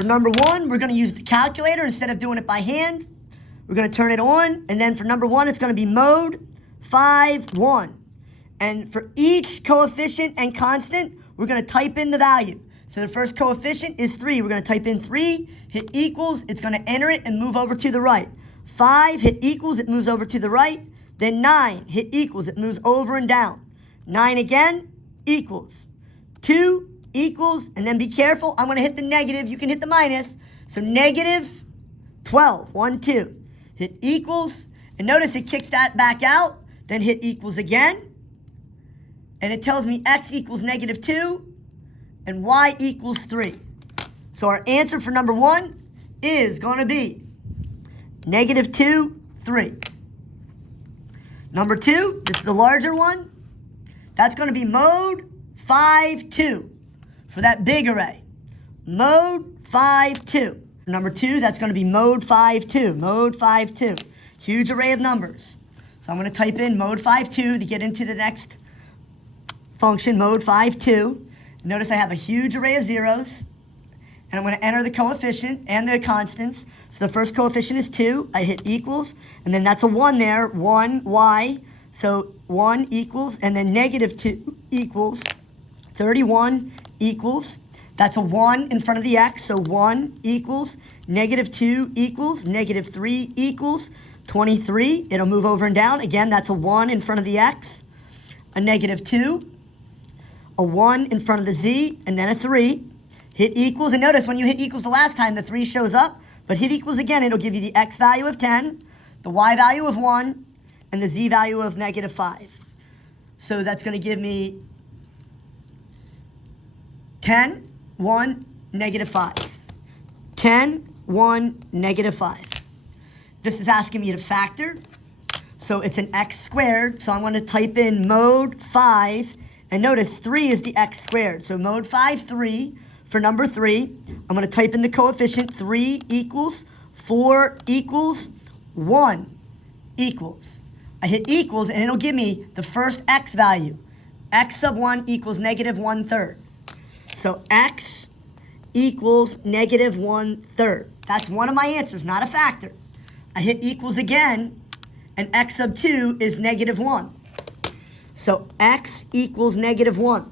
For number 1, we're going to use the calculator instead of doing it by hand. We're going to turn it on, and then for number 1, it's going to be mode 5, 1. And for each coefficient and constant, we're going to type in the value. So the first coefficient is 3. We're going to type in 3, hit equals, it's going to enter it and move over to the right. 5, hit equals, it moves over to the right. Then 9, hit equals, it moves over and down. 9 again, equals. 2, equals, and then be careful, I'm going to hit the negative, you can hit the minus. So negative 12, 1, 2. Hit equals, and notice it kicks that back out, then hit equals again. And it tells me x equals negative 2 and y equals 3. So our answer for number 1 is going to be negative 2, 3. Number 2, this is the larger one. That's going to be mode 5, 2 for that big array. Mode 5, 2. Number 2, that's going to be mode 5, 2. Mode 5, 2. Huge array of numbers. So I'm going to type in mode 5, 2 to get into the next function, mode 5, 2. Notice I have a huge array of zeros, and I'm going to enter the coefficient and the constants. So the first coefficient is 2. I hit equals, and then that's a 1 there, 1, y. So 1 equals, and then negative 2 equals, 31 equals. That's a 1 in front of the x, so 1 equals, negative 2 equals, negative 3 equals, 23. It'll move over and down. Again, that's a 1 in front of the x, a negative 2, a 1 in front of the z, and then a 3. Hit equals, and notice when you hit equals the last time, the 3 shows up, but hit equals again, it'll give you the x value of 10, the y value of 1, and the z value of negative 5. So that's going to give me 10, 1, negative 5. 10, 1, negative 5. This is asking me to factor. So it's an x squared. So I'm going to type in mode 5. And notice 3 is the x squared. So mode 5, 3 for number 3. I'm going to type in the coefficient. 3 equals, 4 equals, 1 equals. I hit equals, and it'll give me the first x value. X sub 1 equals negative 1/3. So x equals negative 1/3. That's one of my answers, not a factor. I hit equals again, and x sub 2 is negative 1. So x equals negative 1.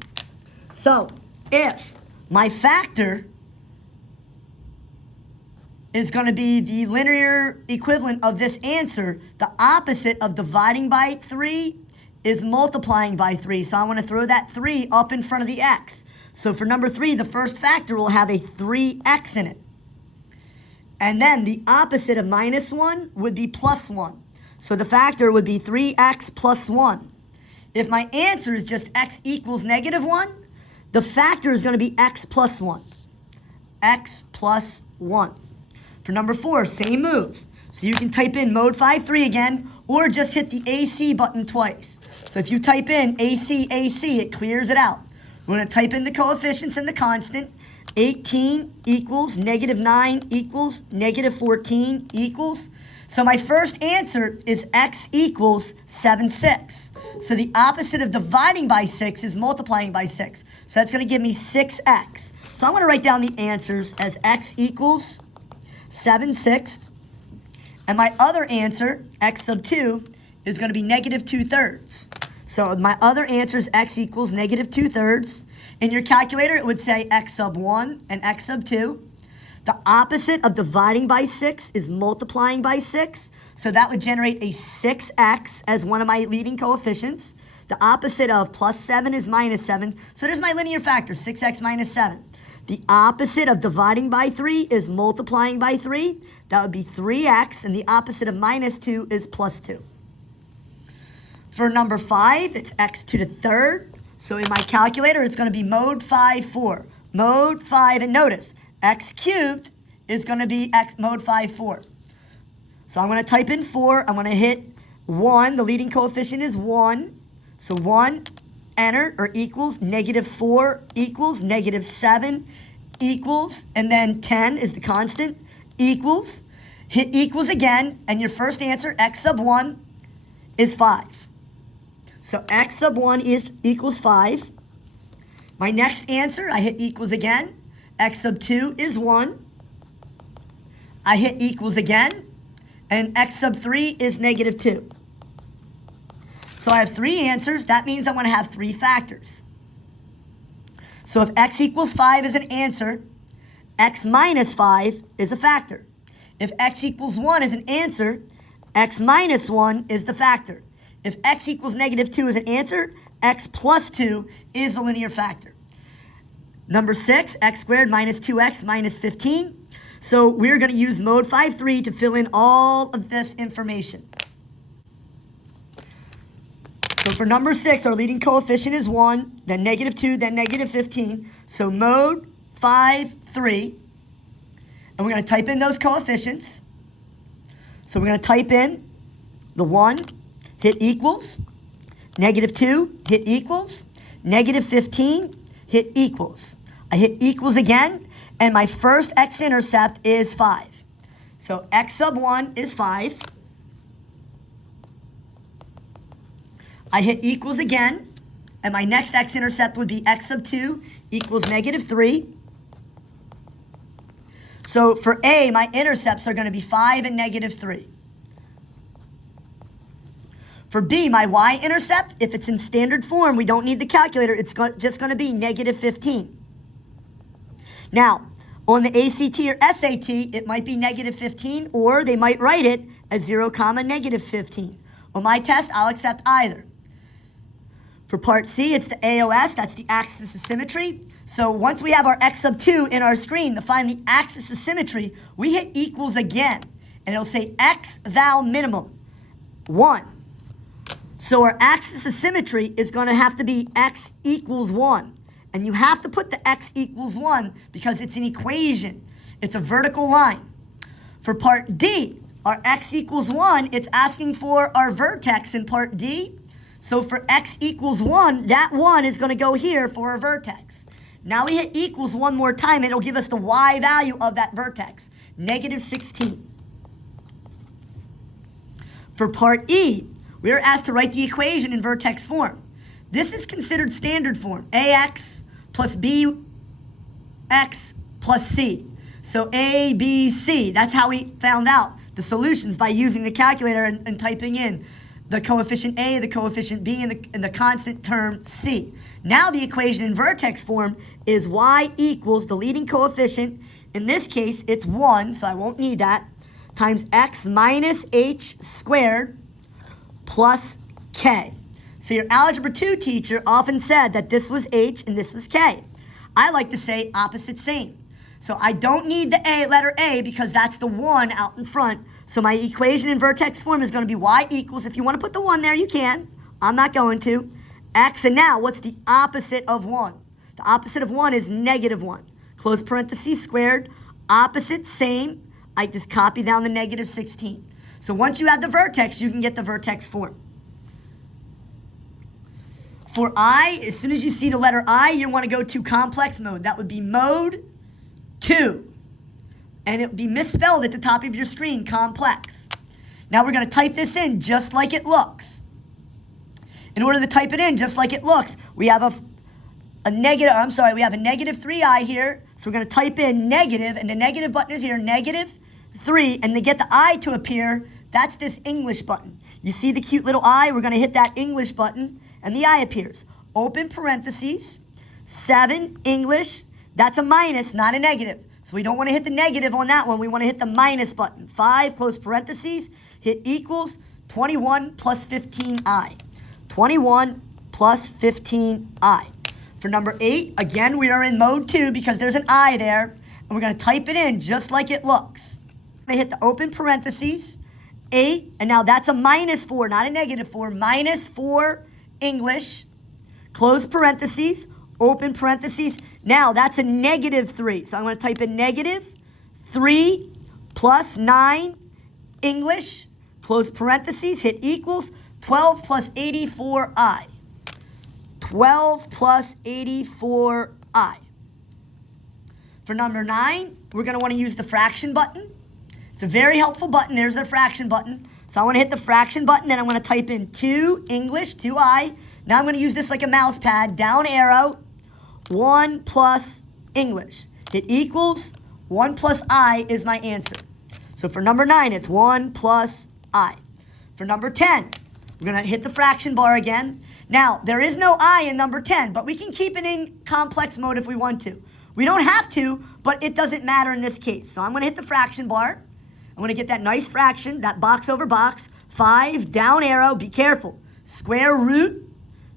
So if my factor is going to be the linear equivalent of this answer, the opposite of dividing by 3 is multiplying by 3. So I want to throw that 3 up in front of the x. So for number 3, the first factor will have a 3x in it. And then the opposite of minus 1 would be plus 1. So the factor would be 3x plus 1. If my answer is just x equals negative 1, the factor is going to be x plus 1. X plus 1. For number 4, same move. So you can type in mode 5, 3 again, or just hit the AC button twice. So if you type in AC, AC, it clears it out. We're going to type in the coefficients and the constant. 18 equals, negative 9 equals, negative 14 equals. So my first answer is x equals 7, 6. So the opposite of dividing by 6 is multiplying by 6. So that's going to give me 6x. So I'm going to write down the answers as x equals 7, 6. And my other answer, x sub 2, is going to be negative 2/3. So my other answer is x equals negative 2/3. In your calculator, it would say x sub 1 and x sub 2. The opposite of dividing by 6 is multiplying by 6. So that would generate a 6x as one of my leading coefficients. The opposite of plus 7 is minus 7. So there's my linear factor, 6x minus 7. The opposite of dividing by 3 is multiplying by 3. That would be 3x. And the opposite of minus 2 is plus 2. For number 5, it's x to the 3rd. So in my calculator, it's going to be mode 5, 4. Mode 5, and notice, x cubed is going to be x mode 5, 4. So I'm going to type in 4. I'm going to hit 1. The leading coefficient is 1. So 1, enter, or equals, negative 4 equals, negative 7 equals, and then 10 is the constant, equals. Hit equals again, and your first answer, x sub 1, is 5. So x sub 1 equals 5. My next answer, I hit equals again. X sub 2 is 1. I hit equals again, and x sub 3 is negative 2. So I have 3 answers. That means I want to have 3 factors. So if x equals 5 is an answer, x minus 5 is a factor. If x equals 1 is an answer, x minus 1 is the factor. If x equals negative 2 is an answer, x plus 2 is a linear factor. Number 6, x squared minus 2x minus 15. So we're going to use mode 5.3 to fill in all of this information. So for number 6, our leading coefficient is 1, then negative 2, then negative 15. So mode 5.3. And we're going to type in those coefficients. So we're going to type in the 1, hit equals, negative 2, hit equals, negative 15, hit equals. I hit equals again, and my first x-intercept is 5. So x sub 1 is 5. I hit equals again, and my next x-intercept would be x sub 2 equals negative 3. So for A, my intercepts are going to be 5 and negative 3. For B, my y-intercept, if it's in standard form, we don't need the calculator, it's just going to be negative 15. Now, on the ACT or SAT, it might be negative 15, or they might write it as 0, negative 15. On my test, I'll accept either. For part C, it's the AOS, that's the axis of symmetry. So once we have our x sub 2 in our screen, to find the axis of symmetry, we hit equals again, and it'll say x val minimum, 1. So our axis of symmetry is going to have to be x equals 1. And you have to put the x equals 1 because it's an equation. It's a vertical line. For part D, our x equals 1, it's asking for our vertex in part D. So for x equals 1, that 1 is going to go here for our vertex. Now we hit equals one more time, and it'll give us the y value of that vertex, negative 16. For part E, we are asked to write the equation in vertex form. This is considered standard form, ax plus bx plus c. So A, B, C, that's how we found out the solutions, by using the calculator and typing in the coefficient A, the coefficient B, and the constant term C. Now the equation in vertex form is y equals the leading coefficient. In this case, it's 1, so I won't need that, times x minus h squared plus k. So your Algebra 2 teacher often said that this was h and this was k. I like to say opposite same. So I don't need the letter A because that's the 1 out in front. So my equation in vertex form is going to be y equals, if you want to put the 1 there, you can. I'm not going to. X, and now what's the opposite of 1? The opposite of 1 is negative 1. Close parentheses squared. Opposite, same. I just copy down the negative 16. So once you have the vertex, you can get the vertex form. For I, as soon as you see the letter I, you want to go to complex mode. That would be mode 2. And it would be misspelled at the top of your screen, complex. Now we're going to type this in just like it looks. In order to type it in just like it looks, we have we have a negative 3i here. So we're going to type in negative, and the negative button is here, negative 3. And to get the I to appear, that's this English button. You see the cute little I? We're going to hit that English button, and the I appears. Open parentheses, 7 English. That's a minus, not a negative. So we don't want to hit the negative on that one. We want to hit the minus button. 5, close parentheses, hit equals 21 plus 15i. 21 plus 15i. For number 8, again, we are in mode 2 because there's an I there. And we're going to type it in just like it looks. I'm going to hit the open parentheses, 8. And now that's a minus 4, not a negative 4. Minus 4 English. Close parentheses, open parentheses. Now that's a negative 3. So I'm going to type in negative 3 plus 9 English. Close parentheses, hit equals 12 plus 84i. 12 plus 84i. For number 9, we're going to want to use the fraction button. It's a very helpful button. There's the fraction button. So I want to hit the fraction button, and I'm going to type in 2 English, 2i. Now I'm going to use this like a mouse pad. Down arrow, 1 plus English. Hit equals, 1 plus I is my answer. So for number 9, it's 1 plus I. For number 10, we're going to hit the fraction bar again. Now, there is no I in number 10, but we can keep it in complex mode if we want to. We don't have to, but it doesn't matter in this case. So I'm going to hit the fraction bar. I'm going to get that nice fraction, that box over box. 5, down arrow, be careful. Square root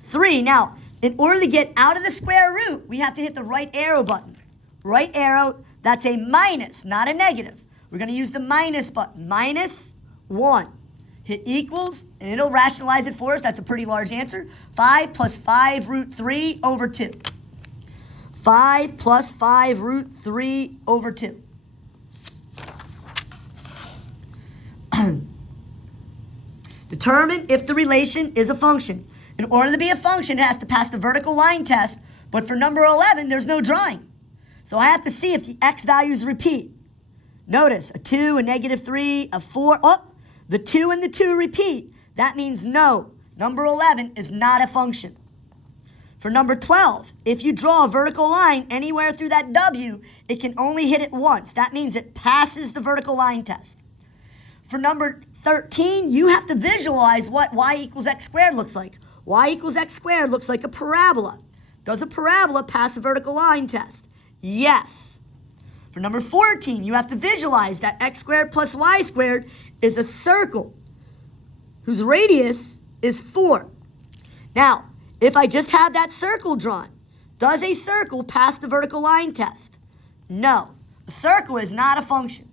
3. Now, in order to get out of the square root, we have to hit the right arrow button. Right arrow, that's a minus, not a negative. We're going to use the minus button. Minus 1. Hit equals, and it'll rationalize it for us. That's a pretty large answer. 5 plus 5 root 3 over 2. 5 plus 5 root 3 over 2. Determine if the relation is a function. In order to be a function, it has to pass the vertical line test, but for number 11, there's no drawing. So I have to see if the x values repeat. Notice, a 2, a negative 3, a 4. Oh, the 2 and the 2 repeat. That means no. Number 11 is not a function. For number 12, if you draw a vertical line anywhere through that W, it can only hit it once. That means it passes the vertical line test. For number 13, you have to visualize what y equals x squared looks like. Y equals x squared looks like a parabola. Does a parabola pass a vertical line test? Yes. For number 14, you have to visualize that x squared plus y squared is a circle whose radius is 4. Now, if I just have that circle drawn, does a circle pass the vertical line test? No. A circle is not a function.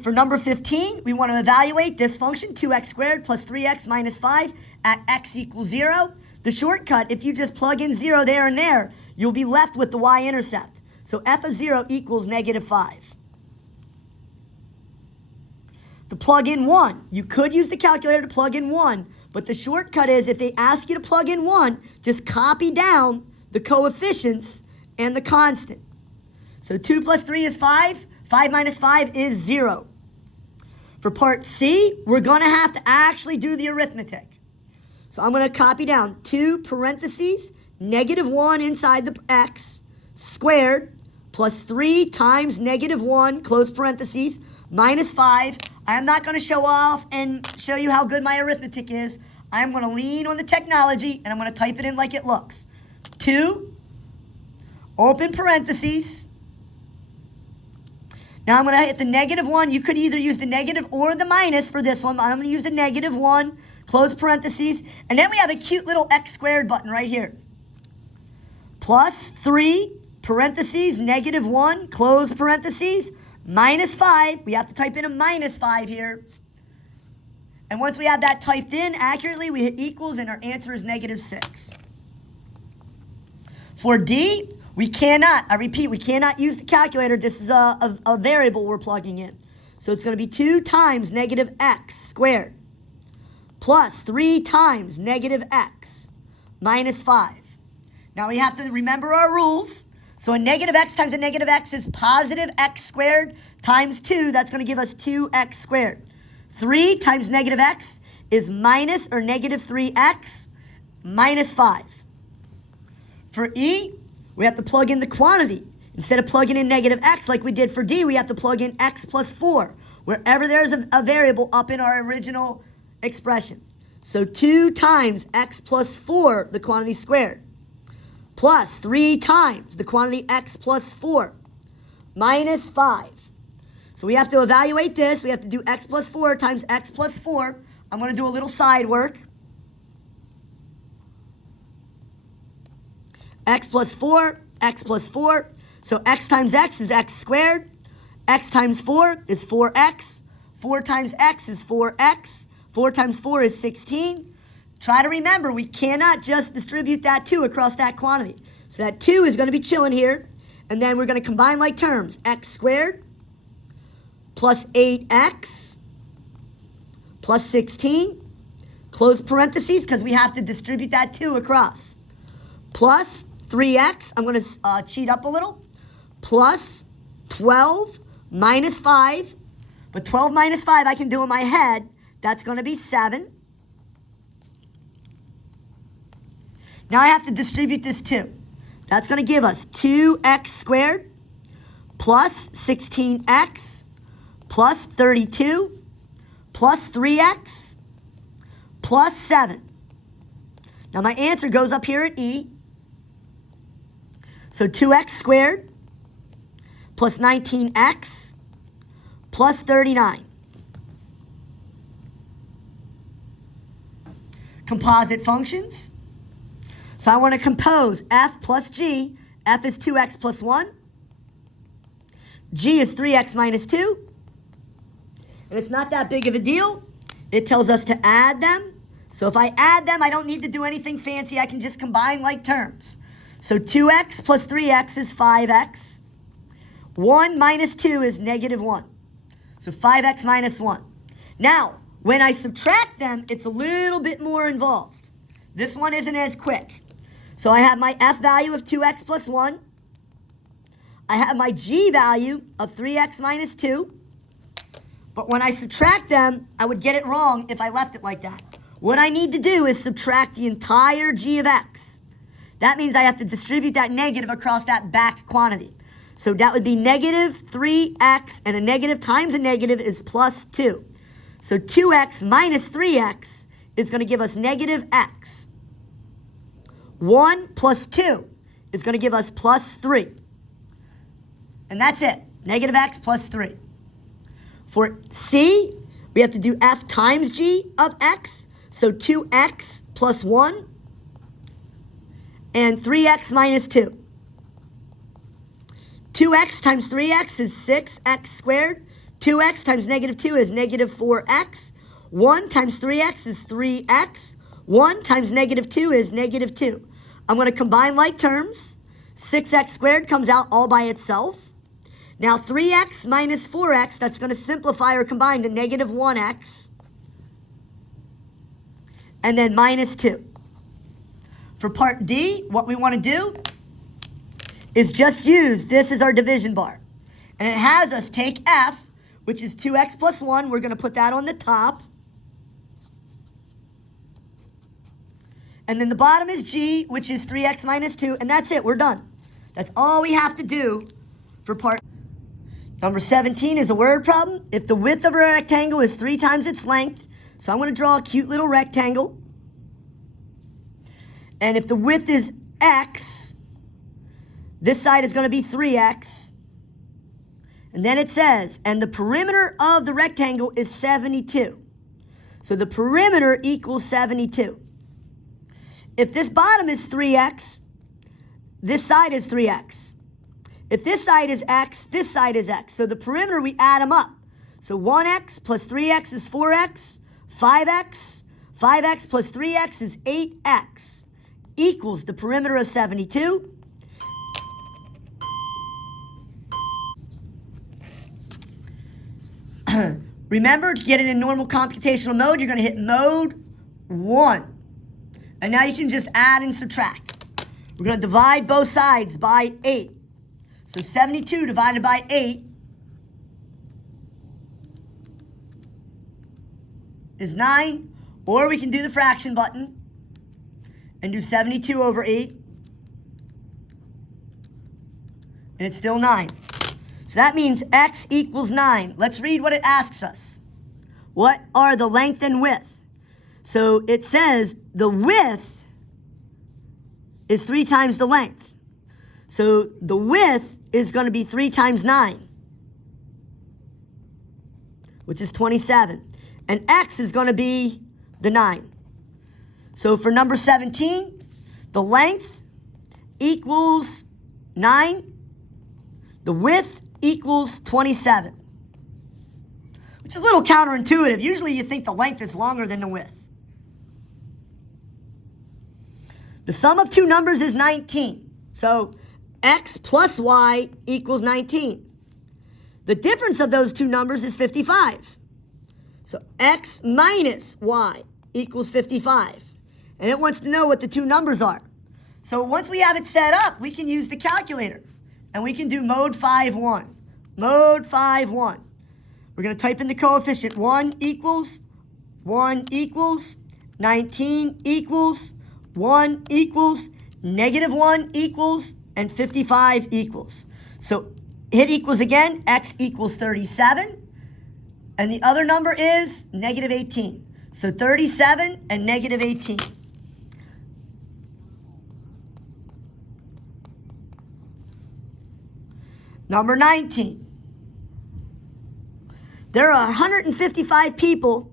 For number 15, we want to evaluate this function, 2x squared plus 3x minus 5 at x equals 0. The shortcut, if you just plug in 0 there and there, you'll be left with the y-intercept. So f of 0 equals negative 5. To plug in 1, you could use the calculator to plug in 1, but the shortcut is if they ask you to plug in 1, just copy down the coefficients and the constant. So 2 plus 3 is 5. 5 minus 5 is 0. For part C, we're going to have to actually do the arithmetic. So I'm going to copy down 2 parentheses, negative 1 inside the x, squared, plus 3 times negative 1, close parentheses, minus 5. I'm not going to show off and show you how good my arithmetic is. I'm going to lean on the technology, and I'm going to type it in like it looks. 2, open parentheses. Now I'm going to hit the negative 1. You could either use the negative or the minus for this one. I'm going to use the negative 1, close parentheses. And then we have a cute little x squared button right here. Plus 3, parentheses, negative 1, close parentheses, minus 5. We have to type in a minus 5 here. And once we have that typed in accurately, we hit equals, and our answer is negative 6. For D, we cannot, I repeat, we cannot use the calculator. This is a variable we're plugging in. So it's going to be 2 times negative x squared plus 3 times negative x minus 5. Now we have to remember our rules. So a negative x times a negative x is positive x squared times 2. That's going to give us 2x squared. 3 times negative x is minus or negative 3x minus 5. For E, we have to plug in the quantity. Instead of plugging in negative x like we did for D, we have to plug in x plus 4, wherever there's a variable up in our original expression. So 2 times x plus 4, the quantity squared, plus 3 times the quantity x plus 4, minus 5. So we have to evaluate this. We have to do x plus 4 times x plus 4. I'm going to do a little side work. X plus 4, x plus 4. So x times x is x squared. X times 4 is 4x. 4 times x is 4x. 4 times 4 is 16. Try to remember, we cannot just distribute that 2 across that quantity. So that 2 is going to be chilling here. And then we're going to combine like terms. X squared plus 8x plus 16. Close parentheses because we have to distribute that 2 across. Plus 3x, I'm going to cheat up a little, plus 12 minus 5. But 12 minus 5 I can do in my head. That's going to be 7. Now I have to distribute this 2. That's going to give us 2x squared plus 16x plus 32 plus 3x plus 7. Now my answer goes up here at E. So 2x squared plus 19x plus 39. Composite functions. So I want to compose f plus g. F is 2x plus 1. G is 3x minus 2. And it's not that big of a deal. It tells us to add them. So if I add them, I don't need to do anything fancy. I can just combine like terms. So 2x plus 3x is 5x. 1 minus 2 is negative 1. So 5x minus 1. Now, when I subtract them, it's a little bit more involved. This one isn't as quick. So I have my f value of 2x plus 1. I have my g value of 3x minus 2. But when I subtract them, I would get it wrong if I left it like that. What I need to do is subtract the entire g of x. That means I have to distribute that negative across that back quantity. So that would be negative 3x, and a negative times a negative is plus 2. So 2x minus 3x is going to give us negative x. 1 plus 2 is going to give us plus 3. And that's it. Negative x plus 3. For C, we have to do f times g of x. So 2x plus 1 and 3x minus 2. 2x times 3x is 6x squared. 2x times negative 2 is negative 4x. 1 times 3x is 3x. 1 times negative 2 is negative 2. I'm going to combine like terms. 6x squared comes out all by itself. Now 3x minus 4x, that's going to simplify or combine to negative 1x. And then minus 2. For part D, what we want to do is just use this as our division bar. And it has us take f, which is 2x plus 1. We're going to put that on the top. And then the bottom is g, which is 3x minus 2. And that's it. We're done. That's all we have to do for part. Number 17 is a word problem. If the width of a rectangle is 3 times its length, so I'm going to draw a cute little rectangle. And if the width is x, this side is going to be 3x. And then it says, and the perimeter of the rectangle is 72. So the perimeter equals 72. If this bottom is 3x, this side is 3x. If this side is x, this side is x. So the perimeter, we add them up. So 1x plus 3x is 4x. 5x. 5x plus 3x is 8x. Equals the perimeter of 72. Remember, to get it in normal computational mode, you're going to hit mode 1. And now you can just add and subtract. We're going to divide both sides by 8. So 72 divided by 8 is 9. Or we can do the fraction button and do 72 over 8. And it's still 9. So that means x equals 9. Let's read what it asks us. What are the length and width? So it says the width is 3 times the length. So the width is going to be 3 times 9, which is 27. And x is going to be the 9. So for number 17, the length equals 9. The width equals 27. Which is a little counterintuitive. Usually you think the length is longer than the width. The sum of two numbers is 19. So x plus y equals 19. The difference of those two numbers is 55. So x minus y equals 55. And it wants to know what the two numbers are. So once we have it set up, we can use the calculator. And we can do mode 5-1. Mode 5-1. We're going to type in the coefficient. 1 equals, 19 equals, 1 equals, negative 1 equals, and 55 equals. So hit equals again, x equals 37. And the other number is negative 18. So 37 and negative 18. Number 19. There are 155 people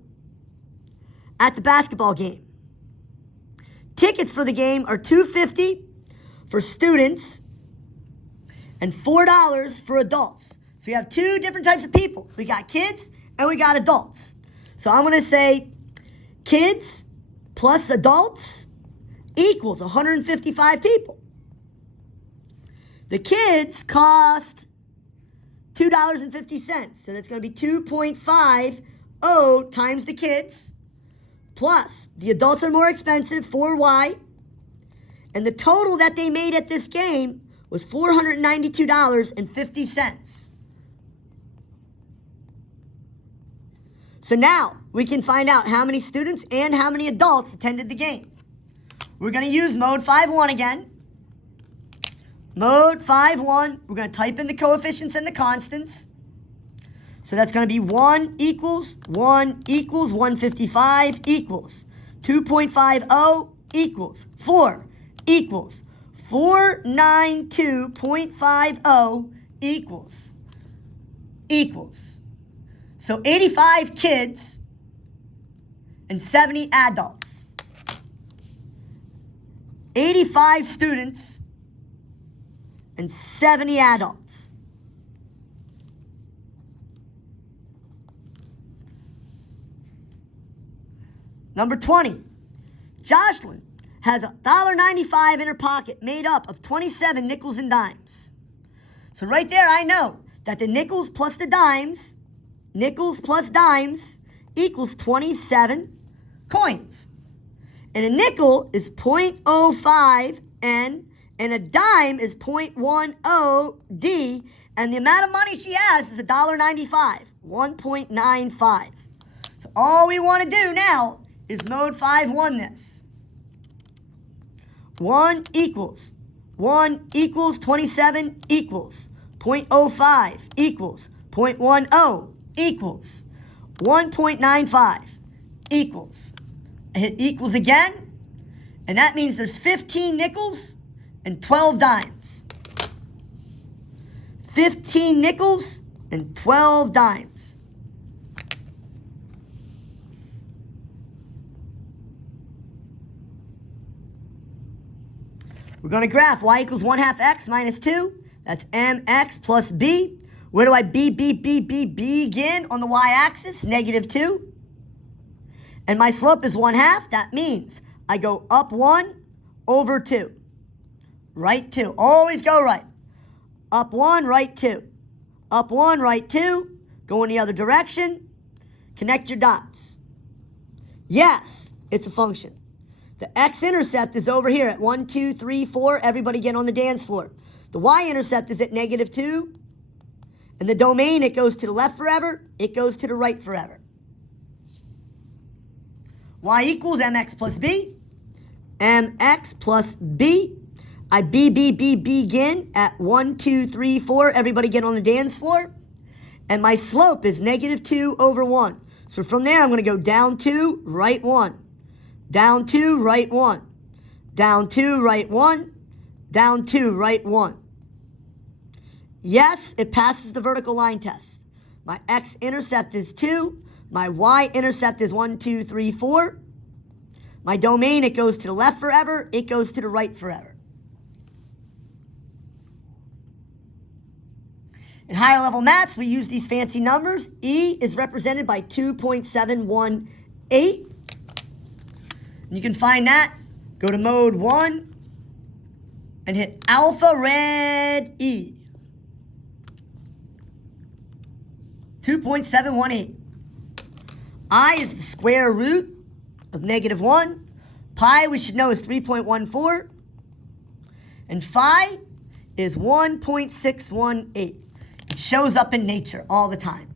at the basketball game. Tickets for the game are $2.50 for students and $4 for adults. So we have two different types of people. We got kids and we got adults. So I'm going to say kids plus adults equals 155 people. The kids cost $2.50. So that's going to be 2.50 times the kids, plus the adults are more expensive, 4y, and the total that they made at this game was $492.50. So now we can find out how many students and how many adults attended the game. We're going to use mode 5.1 again. Mode 5.1, we're going to type in the coefficients and the constants. So that's going to be 1 equals 155 equals 2.50 equals 4 equals 492.50 equals. So 85 kids and 70 adults. 85 students and 70 adults. Number 20. Jocelyn has $1.95 in her pocket made up of 27 nickels and dimes. So right there I know that the nickels plus the dimes, nickels plus dimes equals 27 coins. And a nickel is 0.05 N, and a dime is 0.10 D, and the amount of money she has is $1.95, 1.95. So all we want to do now is mode 5.1 this. 1 equals 27 equals 0.05 equals 0.10 equals 1.95 equals. I hit equals again, and that means there's 15 nickels and 12 dimes. 15 nickels and 12 dimes. We're going to graph y equals 1/2 x minus 2. That's mx plus b. Where do I begin on the y-axis? -2. And my slope is 1/2. That means I go up 1 over 2. Right 2. Always go right. Up 1, right 2. Up 1, right 2. Go in the other direction. Connect your dots. Yes, it's a function. The x-intercept is over here at 1, 2, 3, 4. Everybody get on the dance floor. The y-intercept is at -2. And the domain, it goes to the left forever. It goes to the right forever. Y equals mx plus b. Mx plus b. I begin at 1, 2, 3, 4. Everybody get on the dance floor. And my slope is -2 over 1. So from there, I'm going to go down 2, right 1. Down 2, right 1. Down 2, right 1. Down 2, right 1. Yes, it passes the vertical line test. My x-intercept is 2. My y-intercept is 1, 2, 3, 4. My domain, it goes to the left forever. It goes to the right forever. In higher level maths, we use these fancy numbers. E is represented by 2.718. You can find that. Go to mode 1 and hit alpha red E. 2.718. I is the square root of -1. Pi, we should know, is 3.14. And phi is 1.618. It shows up in nature all the time.